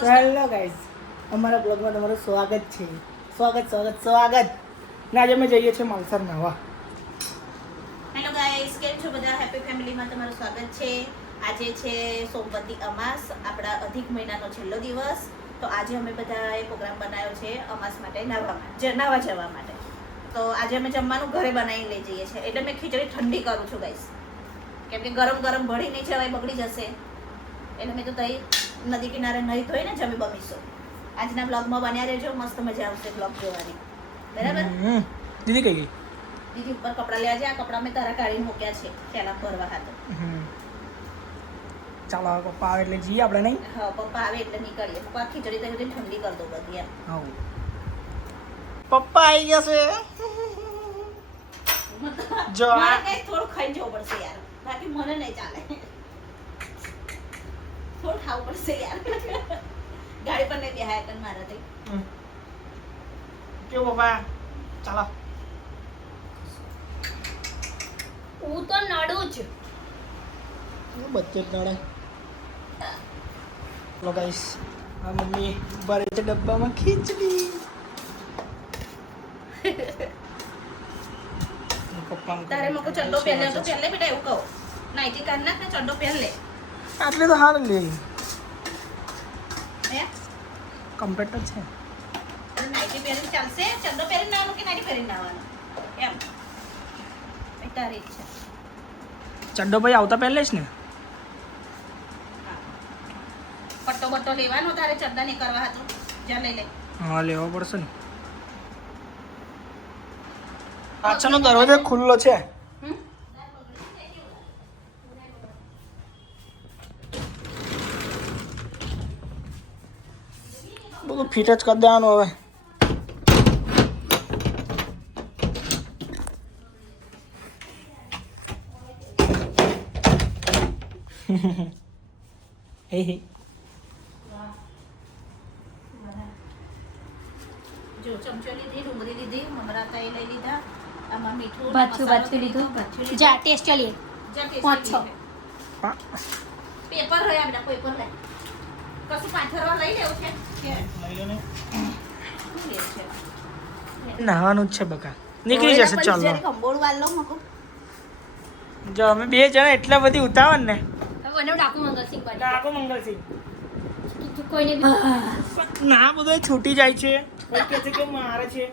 Hello guys, અમારા બ્લોગમાં તમારું સ્વાગત છે. સ્વાગત. ને આજે અમે જઈએ છીએ માલસર નાવા. હેલો ગાઈસ, કેમ છો બધા? હેપી ફેમિલીમાં તમારું સ્વાગત છે. આજે છે સોમવતી અમાસ, આપણા અધિક મહિનાનો છેલ્લો દિવસ. તો આજે અમે બધાએ પ્રોગ્રામ બનાવ્યો છે અમાસ માટે નાવા જવા માટે. તો આજે અમે જમવાનું ઘરે બનાવીને લઈ જઈએ છીએ. એટલે મેં ખીચડી ઠંડી કરું છું ગાઈસ, કેમ કે ગરમ ભળી નહીં જવાય, બગડી જશે. એટલે મેં તો તઈ નદી કિનારે નહીં ધોઈને જમી બમીશું. આજના બ્લોગમાં બન્યા રહેજો, મસ્ત મજા આવશે બ્લોગ જોવાની. બરાબર? દીદી કઈ ગઈ? દીદી ઉપર કપડાં લેવા જાય. આ કપડાં મેં તારા કાઢીને મૂક્યા છે પેલા ભરવા હાથે. ચાલો પપ્પા આવે એટલે જઈએ આપણે, નહીં? હા, પપ્પા આવે એટલે નીકળીએ. પપ્પા ખીચડી તો ઠંડી કરી દો બધી એમ. હા, પપ્પા આવી ગયા છે. જો મારે કઈ થોડું ખાઈ જવું પડશે યાર, બાકી મને નહીં ચાલે. થોડું ખાવું પડશે યાર. ગાડી પર નહીં બેહાય કન મારાથી. કેવું પપ્પા? ચાલો. હું તો નડું જ. બચ્ચે જ નડે. ચલો ગાઈસ, આ મમ્મી ભરે છે ડબ્બામાં ખીચડી. પપ્પા તારે મકો ચડ્ડો પહેરલે તો પહેરલે બેટા, એવું કહો. નાઈટી કાઢ નાખ ને ચડ્ડો પહેરલે. આટલે તો હાર લે. હે? કમ્પ્લીટ જ છે. નાઈટી પહેરીને ચાલશે? ચડ્ડો પહેરીને નાવાનું કે નાઈટી પહેરીને નાવાનું? એમ. એ તારી ઈચ્છા. ચડ્ડો ભાઈ આવતા પહેલે જ ને. પટ્ટો બટ્ટો લેવાનો તારે ચડ્ડા નહીં કરવા હતું. જા લઈ લે. હા, લેવો પડશે ને. પાછળનો દરવાજો ખુલ્લો છે. બધું ફિટ જ કરી દેવાનું હવે. હે જો ચમચો લીધી, ડુંગળી લીધી, મમરા તઈ લઈ લીધા, આમાં મીઠું બાથું લીધું. જા ટેસ્ટ ચાલીએ. પાંચ, છ. પેપર રહ્યા બેટા, પેપર લઈ. કશું પાથરવા લઈ લેવું છે? લઈ લો ને. શું લે છે? નાવાનું જ છે બકા. નીકળી જશે. ચાલો કંબોળ વાળ લો મકો. જો અમે બે જણા એટલા બધી ઉતાવળ ને. મને ડાકુ મંગલસિંહ બની. ડાકો મંગલસિંહ. તું કોઈને બી ના, બધો છૂટી જાય છે. કોઈ કહે છે કે મારે છે.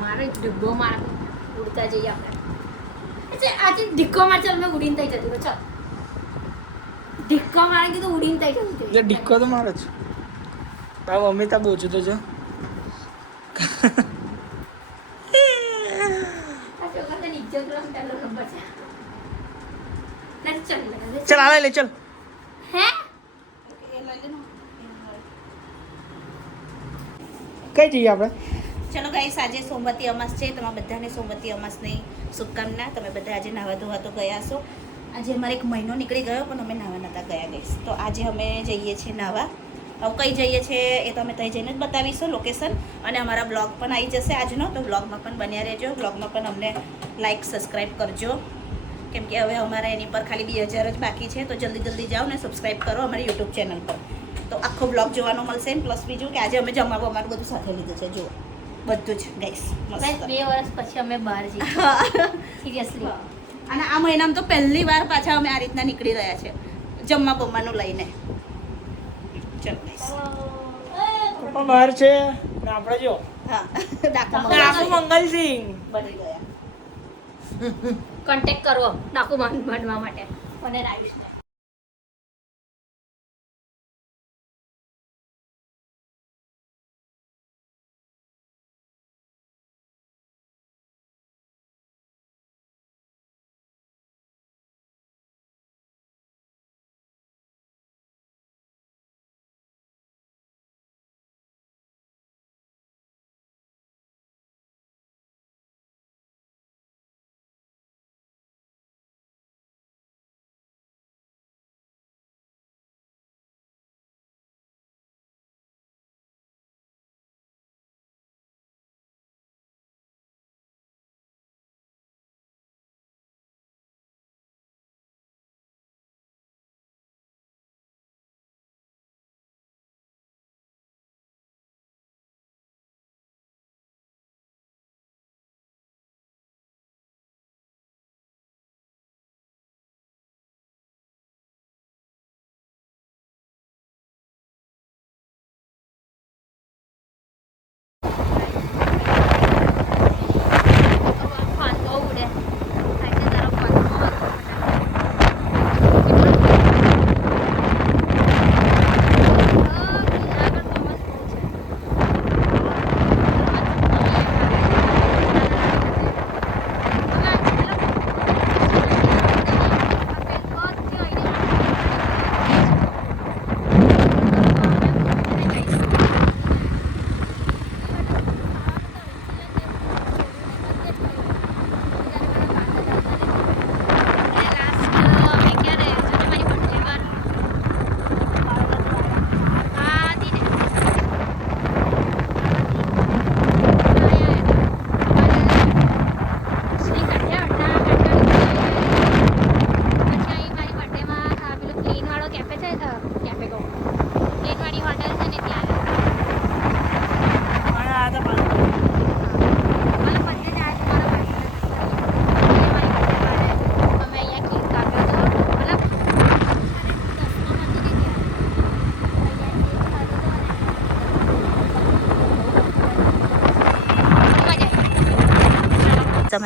મારો ડિબ્બો માર ઉડતા જઈએ આપણે. આજે ઢીક્કો માર, ચાલ મેં ઉડીને થઈ જતી. ચાલ ઢીક્કો મારે કીધું, ઉડીને થઈ જતું. જે ડિક્કો તો મારે જ. તાર મમ્મી તા બોચું તો જો. આ છોકરા તને ઇજ્જત રમ તારો નંબર છે. ચાલ આલે લે ચાલ. હે એ લઈ લેનો. કઈ જઈએ આપણે? ચલો ગાઈસ, આજે સોમવતી અમાસ છે. તમારા બધાને સોમવતી અમાસની શુભકામના. તમે બધા આજે નાવા ધોવા તો ગયા છો. આજે અમારે એક મહિનો નીકળી ગયો, પણ અમે નાવા નહોતા ગયા ગાઈસ. તો આજે અમે જઈએ છીએ નાવા. હવે કઈ જઈએ છીએ એ તો અમે ત્યાં જઈને જ બતાવીશું લોકેશન. અને અમારા બ્લોગ પણ આવી જશે આજનો, તો બ્લોગમાં પણ બન્યા રહેજો. બ્લોગમાં પણ અમને લાઈક સબસ્ક્રાઈબ કરજો, કેમ કે હવે અમારા એની પર ખાલી 2000 જ બાકી છે. તો જલ્દી જાઓ ને સબસ્ક્રાઈબ કરો અમારી યુટ્યુબ ચેનલ પર. તો આખો બ્લોગ જોવાનો મળશે. પ્લસ બીજું કે આજે અમે જમવાનું અમારું બધું સાથે લીધું છે. જુઓ બધું જ ગાઈસ. 2 વર્ષ પછી અમે બહાર જઈએ. સિરિયસલી. અને આ મહિનામાં તો પહેલી વાર પાછા અમે આ રીતના નીકળી રહ્યા છે જમવા બમવાનું લઈને. ચલો ગાઈસ. પપ્પા બહાર છે ને આપણે જો. હા, ડાકો ડાકો મંગલસિંહ બની ગયા. કોન્ટેક્ટ કરવો ડાકુ બનવા માટે મને રાઈશ.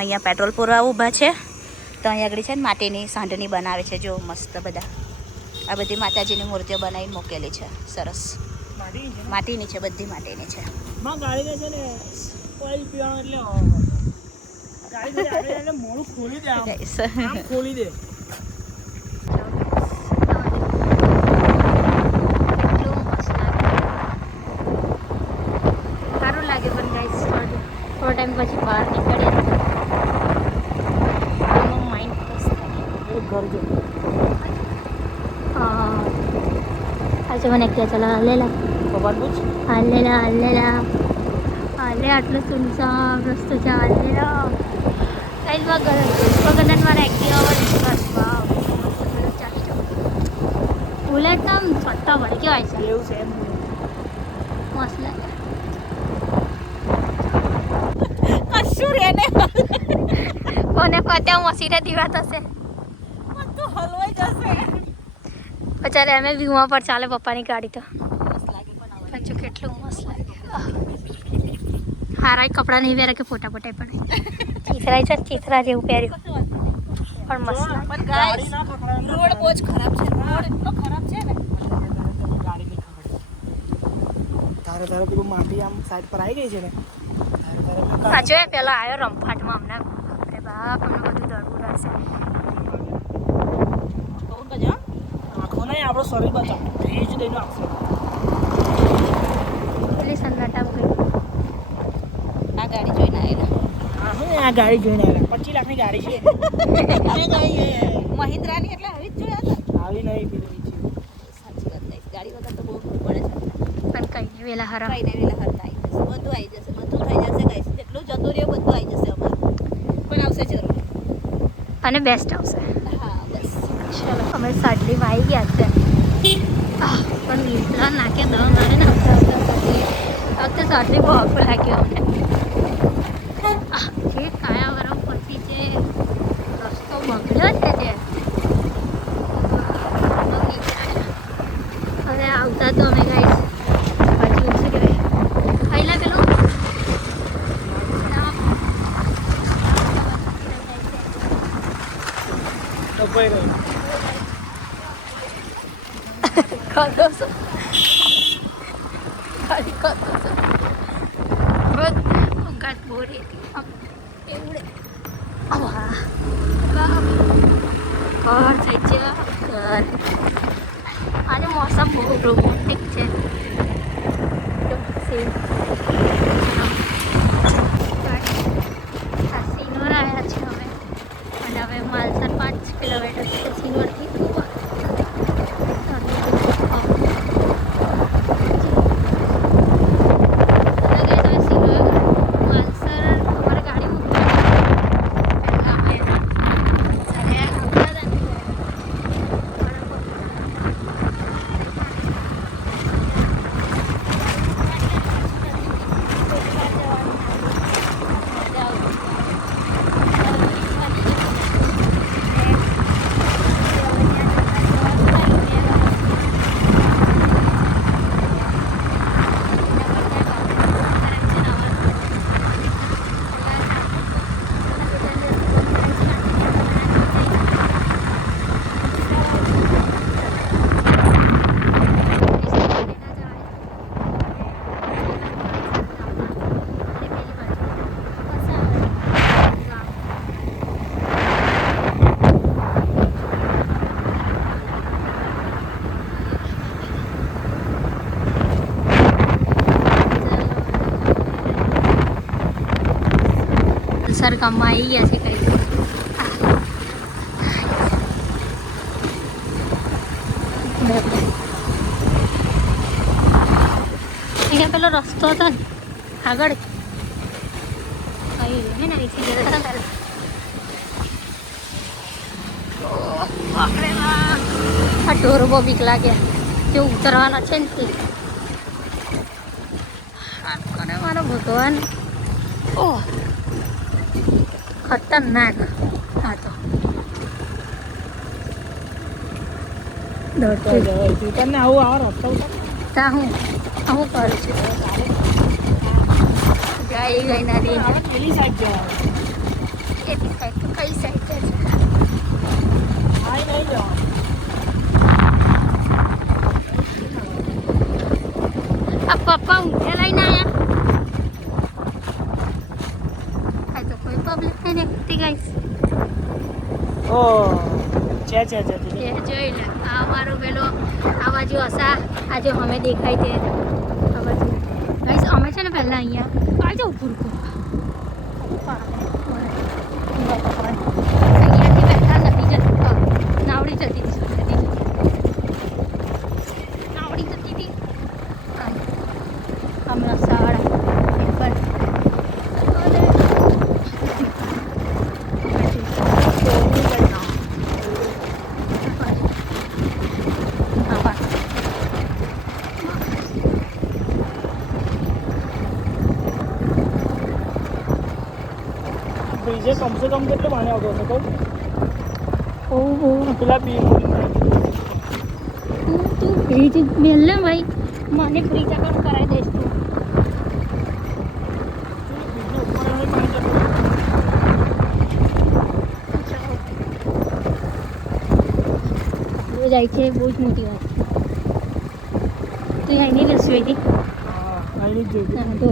અમે અહીંયા પેટ્રોલ પૂરવા ઊભા છે. તો અહીંયા આગળ છે ને માટીની સાંઢની બનાવે છે. જો મસ્ત બધા આ બધી માતાજીની મૂર્તિઓ બનાવીને મૂકેલી છે. સરસ માટીની છે, બધી માટીની છે. ગાડી છે ને ઓઇલ પીવાનું એટલે ગાડી એટલે મોડું ખોલી દે, આમ ખોલી દે. સારું લાગે પણ ગાઈસ થોડો ટાઈમ પછી બહાર નીકળે માઇન્ડ ફ્રેશ થાય. ઘર જો આજે મને કહે ચલો હાલેલા ભગવાન પૂછ હાલેલા હાલેલા હાલે આટલો સુનસાન રસ્તો છે હાલેલા. ગાઈસમાં ગગનન મારા એક્ટિવા પર વાવ બુલેટ આમ સટ્ટા ભરી કેવાય છે એવું છે એમ મસ્ત લાગે. કશું રે ને કોને પત્યા મસીને દીવા થશે તો હલવાઈ જશે. બચારે અમે વીમા પર ચાલે પપ્પાની ગાડી તો મસ્ત લાગે પણ હવે પાછું કેટલું મસ્ત લાગે. હારા કપડાં નહીં પહેરે કે ફોટા ફોટાઈ પડે ચીથરાય છે ચીથરા જેવું પહેર્યું પણ મસ્ત લાગે. પણ ગાઈસ ના પકડાય રોડ બહુ જ ખરાબ છે. રોડ એટલો ખરાબ છે ને ગાડી નહીં ખબર. તારે પેલું માટી આમ સાઈડ પર આવી ગઈ છે ને તારે આ જોઈએ પેલો આવ્યો રમફાટમાં હમણાં અરે બાપ એમને બધું દળવું રહેશે. બહુ બજા આંખો નહીં આપણો શરીર બચાવ ભેજ દઈને આપશે. પેલી સન્નાટામાં ગઈ આ ગાડી જોઈને આવેલા. આ ગાડી જોઈને આવ્યા 25 લાખની ગાડી છે. મહિન્દ્રાની એટલે આવી જ જોયા હતા. આવી નહીં પેલી સાચી વાત નહીં. ગાડી વગર તો બહુ પડે છે. પણ કઈ નહીં વેલા હારા કઈ ને વેલા હરતા આવી જશે. બધું આવી જશે. બધું થઈ જશે ગાઈસ. જેટલું જતું રહ્યું બધું આવી જશે અમારું. પણ આવશે જરૂર. અને બેસ્ટ આવશે. હા બસ. ચલો અમે સાડલીમાં આવી ગયા અત્યારે પણ લીધા નાખે દવા મારે ને વખતે સાડલી બહુ આખું લાગ્યો અમને. જે કાયા વરમ પછી જે રસ્તો બગડ્યો છે તે હવે આવતા તો અમે ગાઈસ પાછું શું કહેવાય પહેલાં પેલું ડબ્બાઈ ગઈ. ખાધો છો ગાડી ખાધો છો ગાત બોરી એવડે ઘર થઈ છે ઘર. આજે મોસમ બહુ રોમેન્ટિક છે. સિનોર આવ્યા છે હવે અને હવે માલસર 5 કિલોમીટર છે સિનોરથી. સર કામમાં આવી ગયા છે કઈ અહીંયા પેલો રસ્તો હતો ને આગળ હે ને એથી જતા હતા આ ઢોર બહુ બીક લાગે જે ઉતરવાના છે ને તે મારો ભગવાન ઓહ ખતરનાક. હા તો તને આવું આવો રસ્તો તા હું કરું છું ગઈ ગઈ ના દે પેલી સાઈડ જવાનું. કેટલી સાઈડ તો કઈ સાઈડ છે આઈ નહીં જવાનું. આ પપ્પા ઊંઘે લઈને આયા આ તો કોઈ પબ્લિક નહીં દેખતી ગાઈસ ઓ છે એ જોઈ લે આ અમારો પેલો આ બાજુ હસા આ જો અમે દેખાય તે આ બાજુ ગાઈસ અમે છે ને પહેલાં અહીંયા આ જો ઉપર અહીંયાથી પહેલાં નદી જતી નાવડી જતી હતી નાવડી જતી હતી હમણાં સાડા પર બ્રિજે કમસે કમ કેટલો પાણી આવતો હશે કહું? ઓહો પેલા બી તું બ્રિજ મેલ ને ભાઈ મને બ્રિજ આગળ કરાવી દઈશ તું જાય છે બહુ જ મોટી વાત તું અહીં નહીં રસોઈ હતી હા તો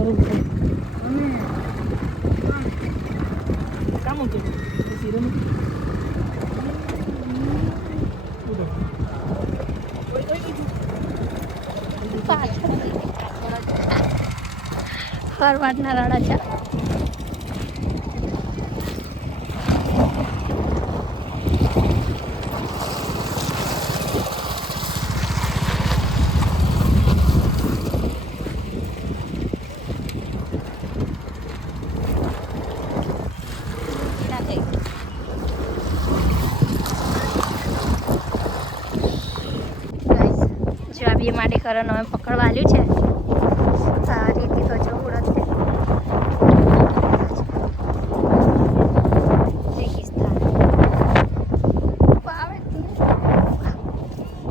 કામ હતું સિરે ફરવાડના રાડા છે બે માટે કરવાનું અમે પકડવા આવ્યું છે આ રીતે તો જો ઉડત રેગિસ્તાન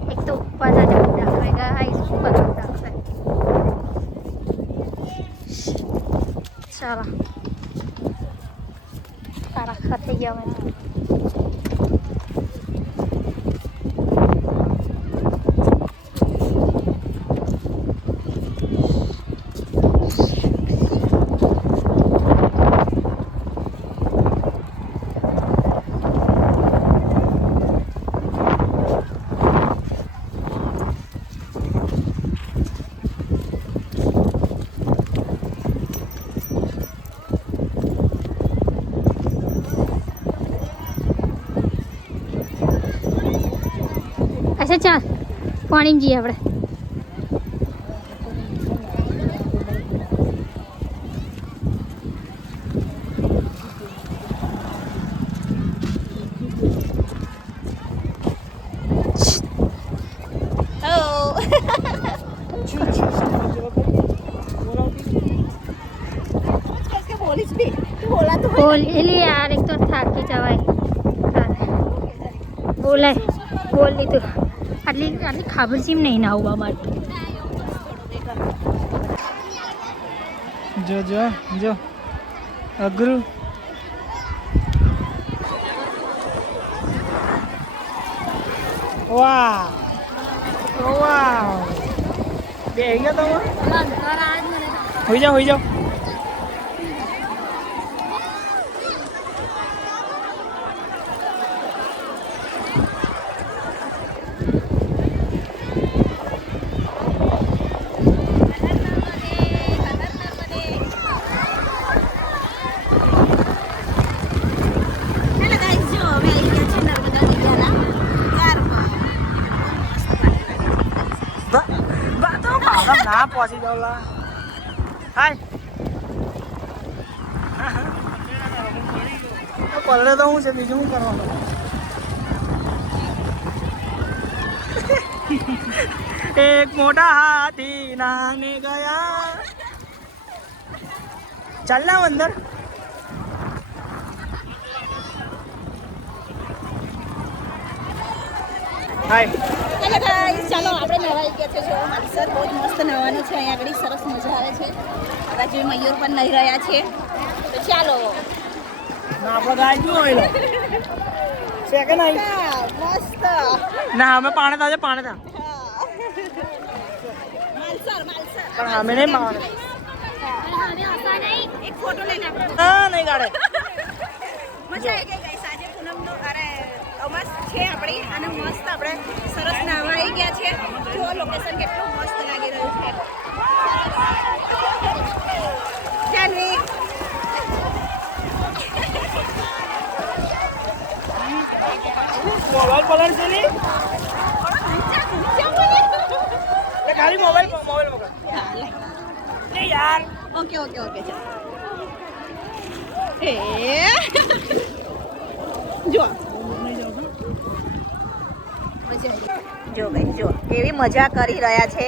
એક તો ઉપર જવું દાખવે ગાઈસ ઉપર દાખવે ચાલો સારા ખાતે ગયા અમે अच्छा चाल पानी में जीए આપણે बोल ले यार एक तो થાકી જવાય બોલાય બોલ લીધું આટલી ખબર છે નહીં ના આવવા માટે જો જો જો અઘરું વાહ વાહ બે ગયા તમે હોઈ જાઓ ના પહોંચી જાવ લા હાય પલડે તો હું છે બીજું શું કરવાનું એક મોટા હાથી નાને ગયા ચાલ ના અંદર હાય હેલો ગાઈસ ચાલો આપણે નહાઈ ગયા છે જો સર બહુ મસ્ત નહાવાનું છે અહીંયા આગળ સરસ મજા આવે છે બાજુ મયુર પણ નહીં રહ્યા છે તો ચાલો ના આપણે ગાય જો હોય છે કે નહીં મસ્ત ના અમે પાણી તાજે પાણી તા માલસર પણ અમે નહીં પાણી એક ફોટો લઈને આપણે ના નહીં ગાડે મજા આવી ગઈ ગાઈસ આજે પૂનમનો અરે અમાસ છે આપણી અને મસ્ત આપણે સરસ નાવાઈ ગયા છે જો લોકેશન કેટલું મસ્ત લાગી રહ્યું છે જાનવી મોબાઈલ પલર છે ને ખાલી મોબાઈલ મોબાઈલ એ યાર ઓકે ઓકે ઓકે ચાલ એ જો જો ગાઈસ જો કેવી મજા કરી રહ્યા છે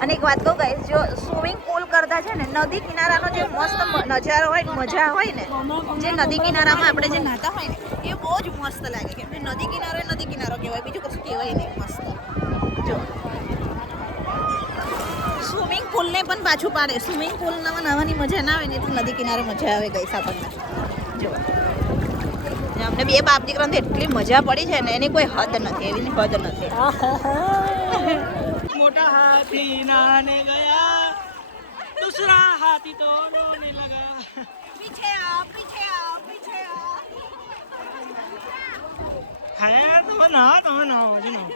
અને એક વાત કહું ગાઈસ જો સ્વિમિંગ પુલ કરતા છે ને નદી કિનારાનો જે મસ્ત નજારો હોય ને મજા હોય ને જે નદી કિનારામાં આપણે જે નાતા હોય ને એ બહુ જ મસ્ત લાગે કેમ કે નદી કિનારો કહેવાય બીજું કશું કહેવાય નહીં મસ્ત જો સ્વિમિંગ પુલને પણ પાછું પાડે સ્વિમિંગ પુલમાં નાવાની મજા ના આવે ને એટલે નદી કિનારે મજા આવે ગઈ આપણને જો અમને બે બાપ દીકરાને એટલી મજા પડી છે ને એની કોઈ હદ નથી એવી હદ નથી મોટા હાથી નાને ગયા દૂસરા હાથી તો રોને લગા પીછે આવ હે તમે ના હજુ ના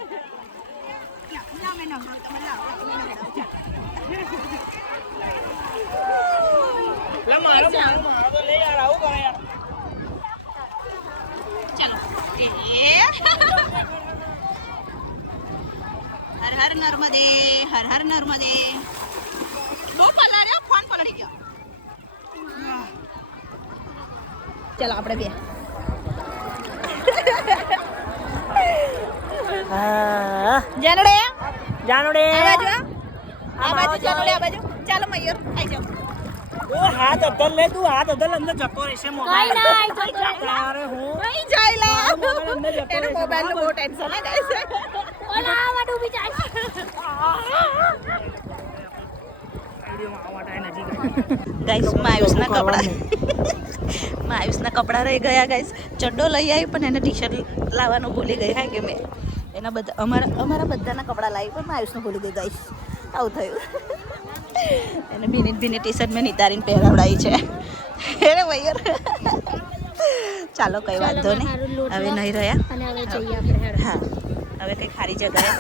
લે મારો તો લે યાર આવું કરે યાર ચલો હર હર નર્મદે હર હર નર્મદે બહુ પલાળ્યો ફોન પલળી ગયો ચલો આપણે બે હા જાનડે જાનોડે આ બાજુ જાનડે આ બાજુ ચાલો મયુર આવી જાઓ ઓ હાથ અધલ લે તું હાથ અધલ અંદર જતો રહેશે મોબાઈલ તારે હું નહીં જાયલા મોબાઈલ અંદર જતો એનો રહેશે મોબાઈલ નું બહુ ટેન્શન હે ગાઈસ ઓલા વાડુ બી જાય ગાઈસ માયુસના કપડા રહી ગયા ગાઈસ ચડ્ડો લઈ આવી પણ એને ટી શર્ટ લાવવાનું ભૂલી ગઈ હા કે મેં એના બધા અમારા બધાના કપડાં લાવી પણ માયુસનું ભૂલી ગઈ ગાઈસ આવું થયું એને ભીની ટી શર્ટ મેં નિતારીને પહેરાવડાવી છે એને વૈયર ચાલો કઈ વાંધો નહીં હવે નહીં રહ્યા અને હવે જઈએ આપણે હા હવે કંઈ ખારી જગ્યાએ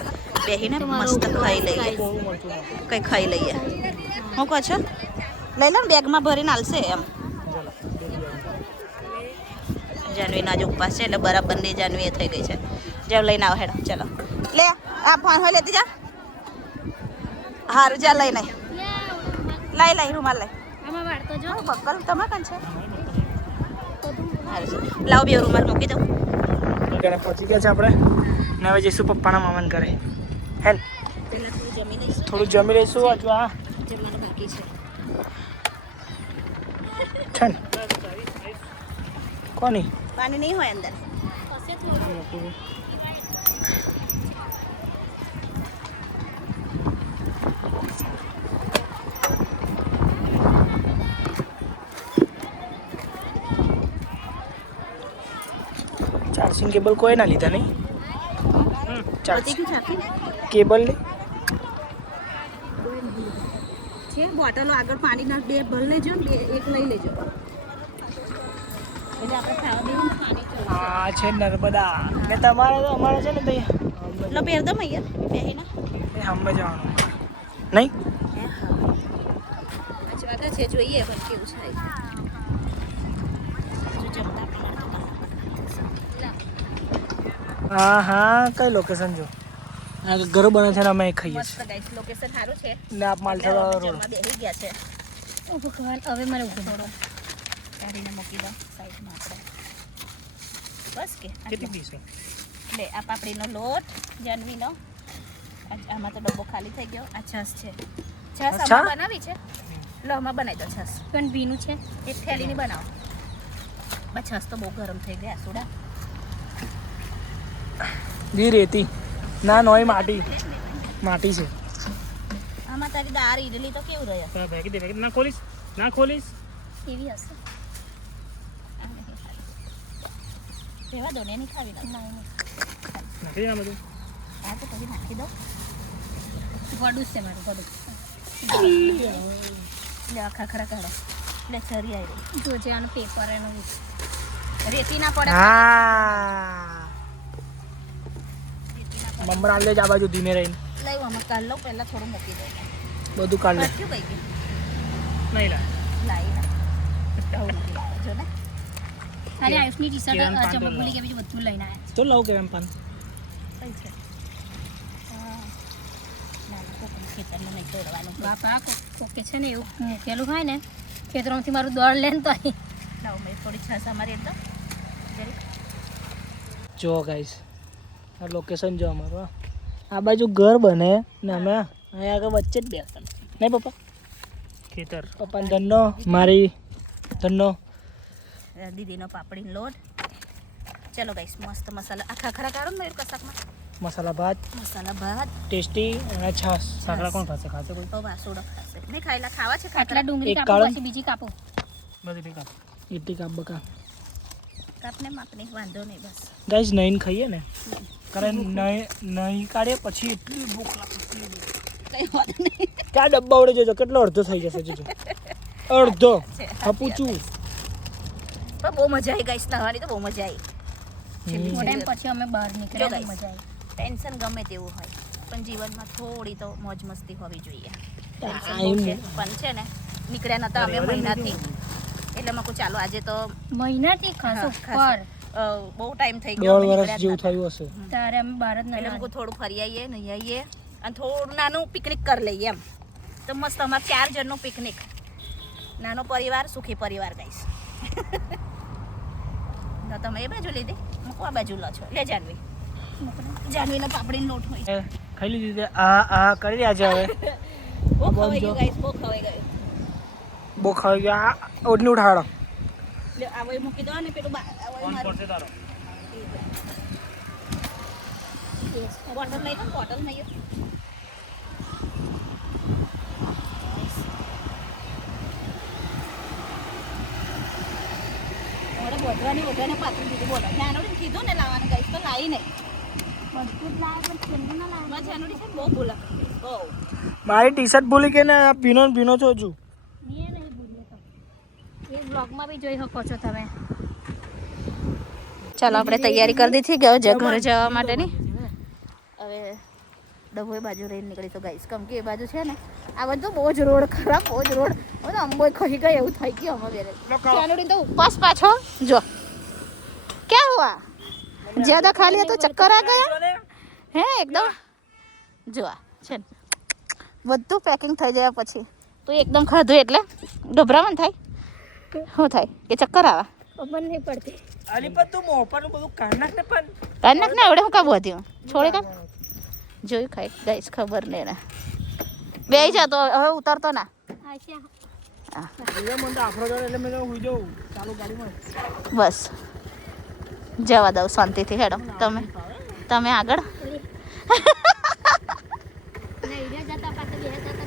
બેસીને મસ્ત ખાઈ લઈએ કંઈ ખાઈ લઈએ હું કહો છો લઈ લો ને બેગમાં ભરીને હાલશે એમ જાનવીના જ ઉપવાસ છે એટલે બરાબરની જાનવી થઈ ગઈ છે જાવ લઈને આવો હેડો ચલો લે આ ફોન હોય લેતી જા હારું જા લઈને લઈ રૂમાલ લઈ આમાં વાળતો જો બક્કલ તમે કાન છે હારું છે લાવ બે રૂમાલ મૂકી દઉં ઘરે પહોંચી ગયા છે આપણે ને હવે જઈશું પપ્પાના મામાને ઘરે હેલ પહેલાં થોડું જમી લઈશું થોડું જમી લઈશું હજુ હા જમવાનું બાકી છે છે ને કોની પાણી નહીં હોય અંદર ચાર્જિંગ કેબલ કોઈ ના લીધા નહીં પતી ગયું ચાખી કેબલ લે છે બોટલો આગળ પાણીના બે ભર લેજો ને બે એક લઈ લેજો એટલે આપણે ખાવા દેવું ને પાણી ચોખ્ખું. આ છે નર્મદા ને તમારે તો અમારે છે ને લો પહેર દો મૈયા બેહીને હમે જવાનું નહીં અચવાતા છે જોઈએ પણ કેવું છે જો જમતા હા હા કઈ લોકેશન જો આ ઘરો બને છે ને અમે ખાઈએ મસ્ત ગાઈસ લોકેશન સારું છે છીએ ને આપ માલસરા રોડ જમવા બેસી ગયા છે ઓ ભગવાન હવે મને ઊભું થોડો કાઢીને મૂકી દો સાઈડમાં આપણે બસ કે કેટલી પીસો લે આ પાપડીનો લોટ જાનવીનો આમાં તો ડબ્બો ખાલી થઈ ગયો આ છાશ છે છાશ અચ્છા. આમાં બનાવી છે લો આમાં બનાવી દો છાશ પણ ભીનું છે એક થેલીની બનાવો બસ છાશ તો બહુ ગરમ થઈ ગયા સોડા જી રેતી ના નોય માટી માટી છે આમાં તારી દાળ ઈડલી તો કેવું રહ્યા ના ખોલીશ એવી હશે રહેવા દો ને નહીં ખાવી ના નાખી દે આ બધું. હા તો પછી નાખી દો વડું છે મારું વડું લે આ ખાખરા કાઢો લે ચરી આવી જોજે આનું પેપર એનું રેતી ના પડે હા મમરા લે જ આ બાજુ ધીમે રહીને લઈ અમે કાઢ લઉં પહેલાં થોડું મૂકી દઉં બધું કાઢ લે. કઈ ગયું નહીં લાય. લાવી જો ને અરે આયુષની ટી કિરણ શર્ટ પાંદો ચમક ભૂલી લાવો. ગયા બીજું બધું લઈને આવ્યા તો લઉં કે એમ પાન કઈ છે હા નાના કોકનું ખેતરમાં નહીં તોડવાનું બાપા કોકે છે ને એવું મૂકેલું હોય ને ખેતરોમાંથી મારું દોડ લે ને તો અહીં લાવ મેં થોડી છાસ અમારી એકદમ જરીક જો ગાઈસ આ લોકેશન જો અમારું હા. આ બાજુ ઘર બને ને અમે અહીંયા આગળ વચ્ચે જ બેસતા નહીં પપ્પા ખેતર પપ્પાને ધનનો મારી ધનનો દીદીનો પાપડીનો લોટ ચલો ગાઈસ મસ્ત મસાલા આખા ખરા કાઢો ને મયુર કશાકમાં મસાલા ભાત મસાલા ભાત ટેસ્ટી અને છાશ સાકરા કોણ ખાશે ખાશે કોઈ તો વાસોડો ખાશે નહીં ખાયેલા ખાવા છે આટલા ખાટલા ડુંગળી એક કાપો કાળો. પછી બીજી કાપો બધી નહીં કાપ એટલી કાપ બકા કાપને માપને વાંધો નહીં બસ ગાઈસ નહીં ખાઈએ ને કારણ નહીં કાઢીએ પછી એટલી ભૂખ લાગે કઈ વાંધો નહીં ક્યાં ડબ્બા વડે જોજો કેટલો અડધો થઈ જશે જોજો અડધો હા પૂછું પણ બહુ મજા આવી ગાઈસ નહાવાની તો બહુ મજા આવી થોડા ટાઈમ પછી અમે બહાર જો નીકળ્યા guys. મજા આવી ટેન્શન ગમે તેવું હોય પણ જીવનમાં થોડી તો મોજ મસ્તી હોવી જોઈએ ટેન્શન આ બહુ એમ. છે પણ છે ને નીકળ્યા નતા અમે મહિનાથી એટલે મેં કહું ચાલો આજે તો મહિનાથી ખાસો ખાસો. પર બહુ ટાઈમ થઈ ગયો દોઢ અમે વર્ષ નીકળ્યા જ જેવું નતા. થયું હશે ત્યારે અમે બહાર જ એટલે મેં ના કહું થોડું ફરી આવીએ નહીં આવીએ અને થોડું નાનું પિકનિક કરી લઈએ એમ તો મસ્ત અમારે 4 જણનું પિકનિક નાનો પરિવાર સુખી પરિવાર ગાઈસ તો તમે એ બાજુ લીધી મૂકો આ બાજુ લો છો લે જાનવી જાનવીનો પાપડીનો લોટ હોય એ, ખાઈ લીધી તે આ કરી રહ્યા છે હવે બહુ ખવાઈ ગયું ગાઈસ બહુ ખવાઈ ગયું બહુ ખાઈ ગયા આ ઓઢની ઉઠાડો લે આ વઈ મૂકી દો ને પેલું મારું બોટલ લઈ લો બોટલ નહીં ઓરે બોધવાની ઓઢાને પાછું દીધું બોલો નાનોડી કીધું ને લાવવાનું ગાઈસ તો લાવી નહીં બધું જ લાવે પણ છેલ્લું ના લાવે માં જાનોડી છે ને બહુ ભૂલા બહુ મારી ટી શર્ટ ભૂલી ગઈ ને આ પીનો ને પીનો છો હજુ મેં નહીં ભૂલ્યો તો એ બ્લોગમાં બી જોઈ શકો છો તમે ચાલો આપણે તૈયારી કરી દીધી ગયો ઘરે જવા માટેની હવે ડભોઈ બાજુ રહીને નીકળી તો ગાઈશ કેમ કે એ બાજુ છે ને આ બાજુ બહુ જ રોડ ખરાબ બહુ જ રોડ હવે અંબોય ખસી ગઈ એવું થઈ ગયું અમે બેરે ચાનુડી તો ઉપવાસ પાછો જો ક્યાં હુઆ જ્યાદા ખા लिया તો ચક્કર આ ગયા હે એકદમ જો આ છે ને બધું પેકિંગ થઈ જાય પછી તો એકદમ ખાધું એટલે ગભરામણ થાય શું થાય કે ચક્કર આવે ખબર નહીં પડતી અલી પણ તું મોપાનું બધું કાઢ નાખ ને પણ કાઢ નાખ ને આવડે હું કાં બોધી છોડે કાં જોયું ખાઈ ગાઈસ ખબર નહીં ને બે જતો હવે ઉતરતો ના આશા મને તો આફરો ચડે એટલે મેં કહ્યું હુઈ જાઉં ચાલુ ગાડીમાં બસ જવા દઉં શાંતિથી હેડો તમે આગળ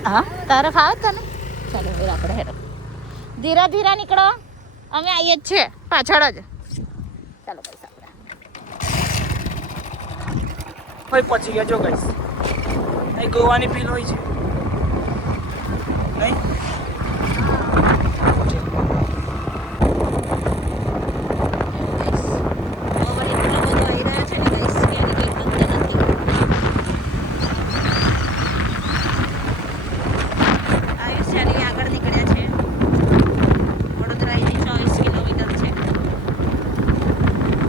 હા તારે ફાવે તને ચાલો હવે આપણે હેડો ધીરા ધીરા નીકળો અમે આવીએ જ છીએ પાછળ જ ચાલો બસ આપણે ભાઈ પહોંચી ગયા જો ગઈશ અહીં ગોવાની પીલ હોય છે નહીં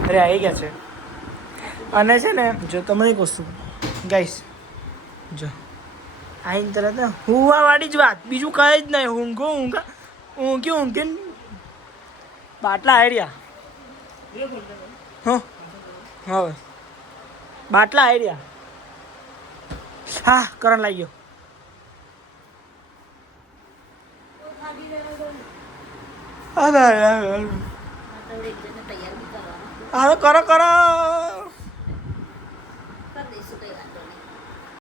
અરે આવી ગયા છે અને છે ને જો તમને એક વસ્તુ ગાઈસ જો આઈને તરત ને હુવાવાળી જ વાત બીજું કંઈ જ નહીં ઊંઘી બાટલા આઈડિયા હા હવે બાટલા આઈડિયા હા કરંટ લાગી ગયો હવે કરો કરો